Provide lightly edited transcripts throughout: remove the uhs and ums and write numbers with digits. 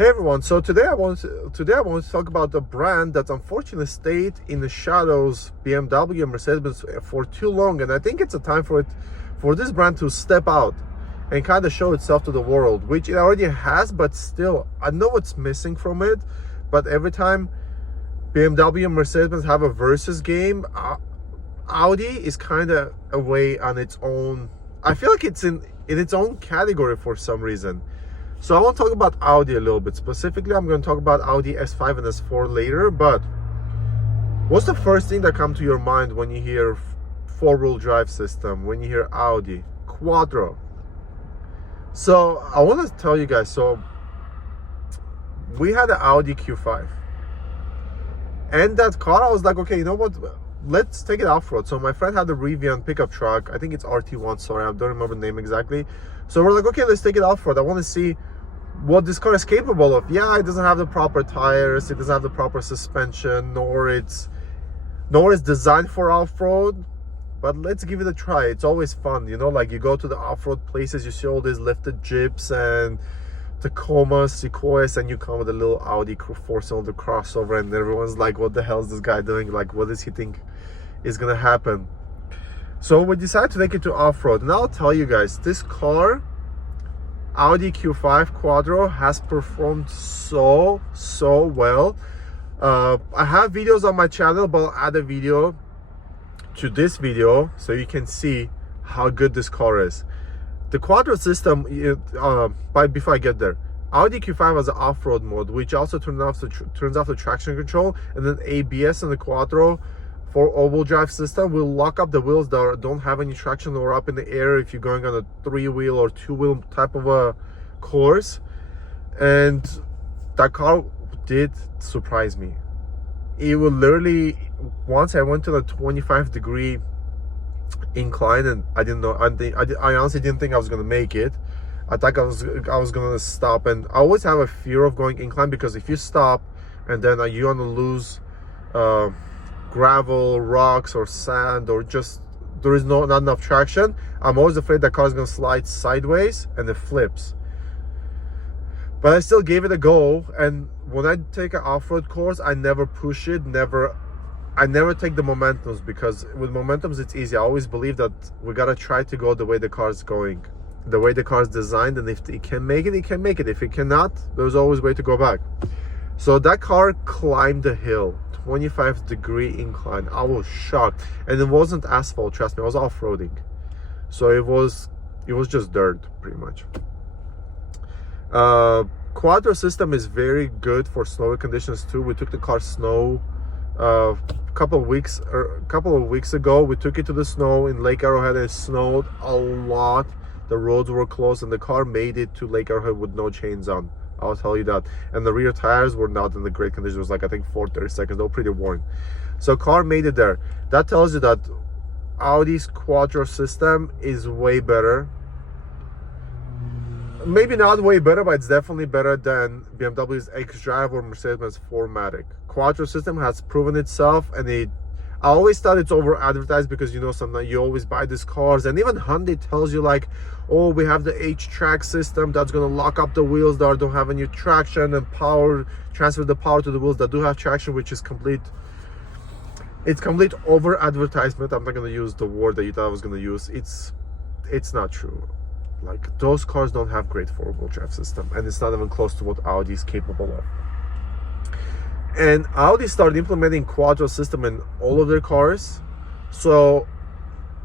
Hey everyone, so today I want to talk about a brand that unfortunately stayed in the shadows, BMW and Mercedes-Benz, for too long, and I think it's a time for this brand to step out and kind of show itself to the world, which it already has, but still I know what's missing from it. But every time BMW and Mercedes-Benz have a versus game, Audi is kind of away on its own. I feel like it's in its own category for some reason. So I want to talk about Audi a little bit. Specifically, I'm going to talk about Audi S5 and S4 later, but what's the first thing that comes to your mind when you hear four-wheel drive system, when you hear Audi? Quattro. So I want to tell you guys, so we had an Audi Q5. And that car, I was like, okay, you know what? Let's take it off-road. So my friend had a Rivian pickup truck. I think it's RT1, sorry, I don't remember the name exactly. So we're like, okay, let's take it off-road. I want to see what this car is capable of. Yeah, it doesn't have the proper tires, it doesn't have the proper suspension, nor it's designed for off-road, but let's give it a try. It's always fun, you know, like you go to the off-road places, you see all these lifted Jeeps and Tacomas, Sequoias, and you come with a little Audi 4-cylinder crossover, and everyone's like, what the hell is this guy doing? Like, what does he think is gonna happen? So we decided to take it to off-road, and I'll tell you guys, this car, Audi Q5 Quattro, has performed so well. I have videos on my channel, but I'll add a video to this video so you can see how good this car is. The Quattro system, before I get there, Audi Q5 has an off-road mode, which also turns off the traction control, and then ABS in the Quattro for all-wheel drive system will lock up the wheels that don't have any traction or up in the air if you're going on a 3-wheel or 2-wheel type of a course. And that car did surprise me. It will literally, once I went to the 25-degree incline, and I didn't know, I honestly didn't think I was gonna make it. I thought I was gonna stop, and I always have a fear of going incline, because if you stop and then you're gonna lose gravel, rocks, or sand, or just there is not enough traction, I'm always afraid that car is gonna slide sideways and it flips. But I still gave it a go, and when I take an off-road course, I never push it, I never take the momentums, because with momentums it's easy. I always believe that we gotta try to go the way the car is going, the way the car is designed, and if it can make it, it can make it. If it cannot, there's always a way to go back. So that car climbed the hill, 25-degree incline. I was shocked, and it wasn't asphalt, trust me, I was off-roading, so it was just dirt pretty much. Quattro system is very good for snowy conditions too. We took the car snow a couple of weeks ago. We took it to the snow in Lake Arrowhead, and it snowed a lot. The roads were closed, and the car made it to Lake Arrowhead with no chains on, I'll tell you that. And the rear tires were not in the great condition. It was like, I think 430 seconds. They were pretty worn. So car made it there. That tells you that Audi's Quattro system is way better. Maybe not way better, but it's definitely better than BMW's X-Drive or Mercedes-Benz 4MATIC. Quattro system has proven itself, and I always thought it's over advertised, because you know, sometimes you always buy these cars, and even Hyundai tells you like, oh, we have the H-Track system that's going to lock up the wheels that don't have any traction, and transfer the power to the wheels that do have traction, which is complete over advertisement. I'm not going to use the word that you thought I was going to use. It's not true. Like, those cars don't have great four-wheel drive system, and it's not even close to what Audi is capable of. And Audi started implementing Quattro system in all of their cars. So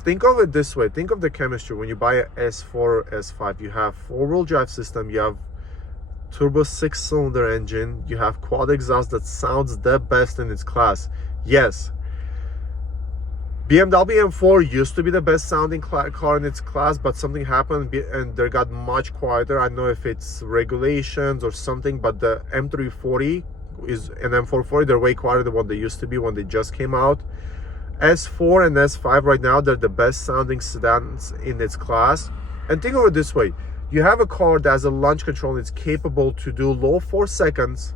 think of it this way, think of the chemistry. When you buy a S4 or S5, you have four-wheel drive system, you have turbo 6-cylinder engine, you have quad exhaust that sounds the best in its class. Yes, BMW M4 used to be the best sounding car in its class, but something happened and they got much quieter. I don't know if it's regulations or something, but the M340 is an M440. They're way quieter than what they used to be when they just came out. S4 and S5 right now, they're the best sounding sedans in its class. And think of it this way, you have a car that has a launch control and it's capable to do low 4 seconds.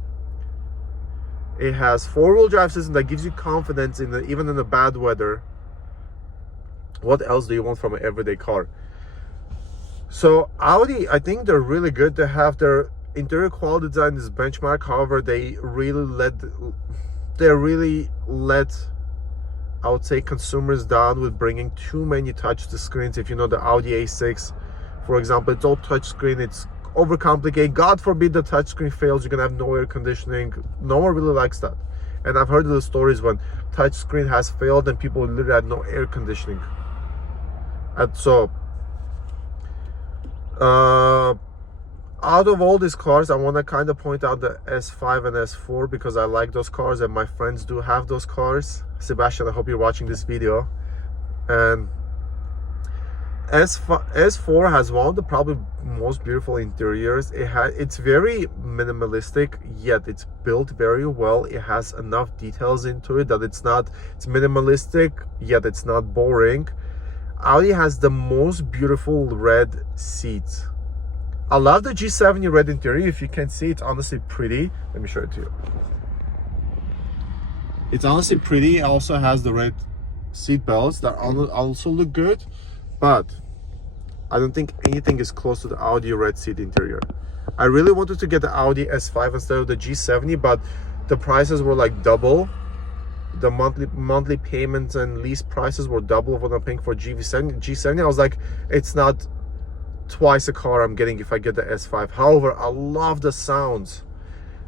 It has four-wheel drive system that gives you confidence even in the bad weather. What else do you want from an everyday car? So Audi, I think they're really good to have their interior quality design is benchmark. However, they really let, I would say, consumers down with bringing too many touch screens. If you know the Audi A6, for example, it's all touch screen. It's overcomplicated. God forbid the touch screen fails, you're gonna have no air conditioning. No one really likes that. And I've heard of the stories when touch screen has failed and people literally had no air conditioning. And so out of all these cars, I want to kind of point out the S5 and S4 because I like those cars and my friends do have those cars. Sebastian, I hope you're watching this video. And S4 has one of the probably most beautiful interiors. It's very minimalistic, yet it's built very well. It has enough details into it that it's minimalistic, yet it's not boring. Audi has the most beautiful red seats. I love the G70 red interior. If you can see, it's honestly pretty. Let me show it to you. It's honestly pretty. It also has the red seat belts that also look good, but I don't think anything is close to the Audi red seat interior. I really wanted to get the Audi S5 instead of the G70, but the prices were like double. The monthly payments and lease prices were double of what I'm paying for G70. I was like, it's not twice a car I'm getting if I get the S5. However, I love the sounds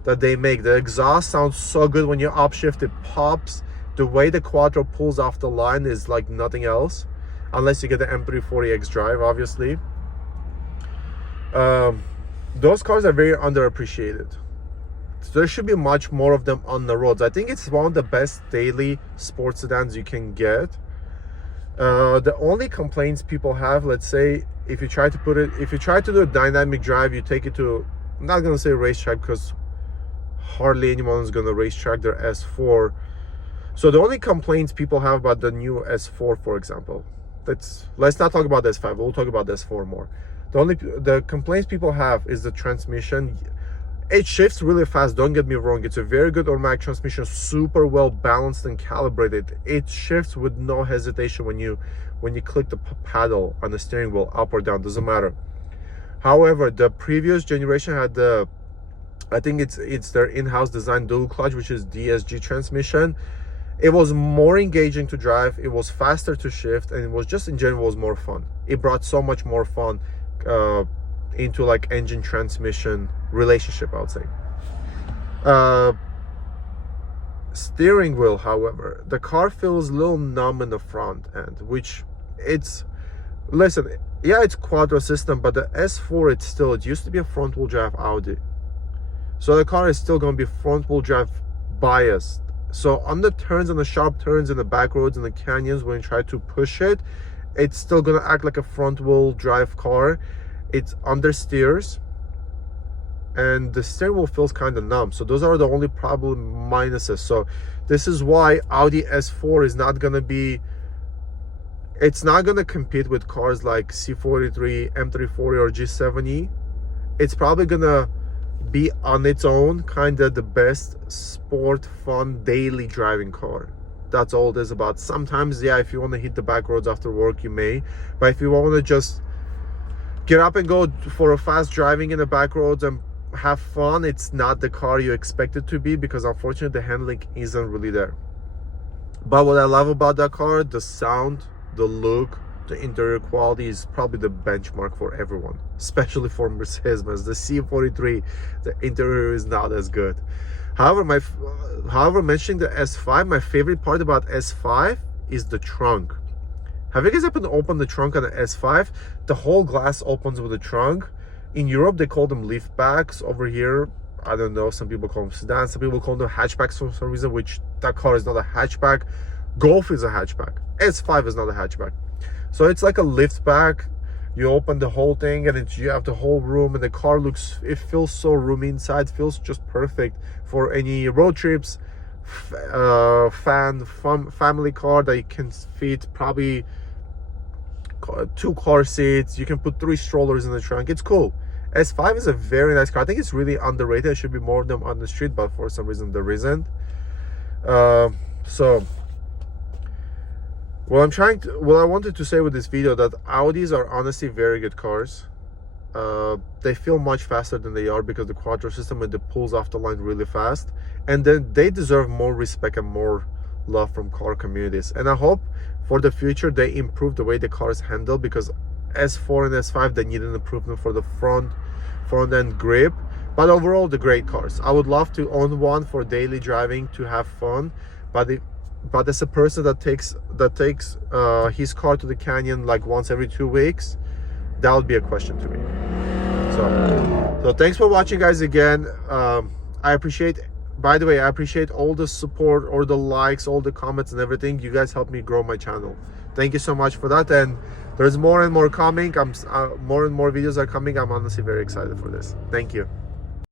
that they make. The exhaust sounds so good when you upshift, it pops. The way the Quattro pulls off the line is like nothing else, unless you get the M340X drive, obviously. Those cars are very underappreciated. So there should be much more of them on the roads. I think it's one of the best daily sports sedans you can get. The only complaints people have, let's say, if you try to do a dynamic drive, you take it to, I'm not gonna say racetrack because hardly anyone is gonna racetrack their S4. So the only complaints people have about the new S4, for example, let's not talk about the S5, we'll talk about the S4 more. The complaints people have is the transmission. It shifts really fast, don't get me wrong. It's a very good automatic transmission, super well balanced and calibrated. It shifts with no hesitation when you click the paddle on the steering wheel, up or down, doesn't matter. However, the previous generation had I think it's their in-house design dual clutch, which is DSG transmission. It was more engaging to drive, it was faster to shift, and it was just in general was more fun. It brought so much more fun into like engine transmission relationship, I would say. Steering wheel, however, the car feels a little numb in the front end, which listen, yeah, it's Quattro system, but the S4, it used to be a front wheel drive Audi, so the car is still going to be front wheel drive biased. So on the turns, on the sharp turns in the back roads and the canyons, when you try to push it, it's still going to act like a front wheel drive car. It's understeers and the steering wheel feels kind of numb. So those are the only minuses. So this is why Audi S4 is not going to be, it's not going to compete with cars like C43, M340 or G70. It's probably going to be on its own kind of the best sport fun daily driving car. That's all it is about. Sometimes, yeah, if you want to hit the back roads after work, you may, but if you want to just get up and go for a fast driving in the back roads and have fun, it's not the car you expect it to be, because unfortunately the handling isn't really there. But what I love about that car, the sound, the look, the interior quality is probably the benchmark for everyone, especially for Mercedes-Benz. The C43, the interior is not as good. However, mentioning the S5, my favorite part about S5 is the trunk. Have you guys ever opened the trunk on the S5? The whole glass opens with the trunk. In Europe, they call them liftbacks. Over here, I don't know, some people call them sedans, some people call them hatchbacks for some reason, which that car is not a hatchback. Golf is a hatchback. S5 is not a hatchback. So it's like a liftback. You open the whole thing and you have the whole room, and the car it feels so roomy inside, feels just perfect for any road trips, family car that you can fit probably 2 car seats. You can put 3 strollers in the trunk. It's cool. S5 is a very nice car. I think it's really underrated. There should be more of them on the street, but for some reason there isn't. So what I wanted to say with this video, that Audis are honestly very good cars. they feel much faster than they are because the Quattro system, and it pulls off the line really fast, and then they deserve more respect and more love from car communities. And I hope for the future they improve the way the car is handled, because S4 and S5, they need an improvement for the front end grip. But overall, the great cars. I would love to own one for daily driving to have fun, but as a person that takes his car to the canyon like once every 2 weeks, that would be a question to me. So thanks for watching, guys. Again, I appreciate, by the way, I appreciate all the support, or the likes, all the comments and everything. You guys help me grow my channel. Thank you so much for that, and there's more and more coming. More and more videos are coming. I'm honestly very excited for this. Thank you.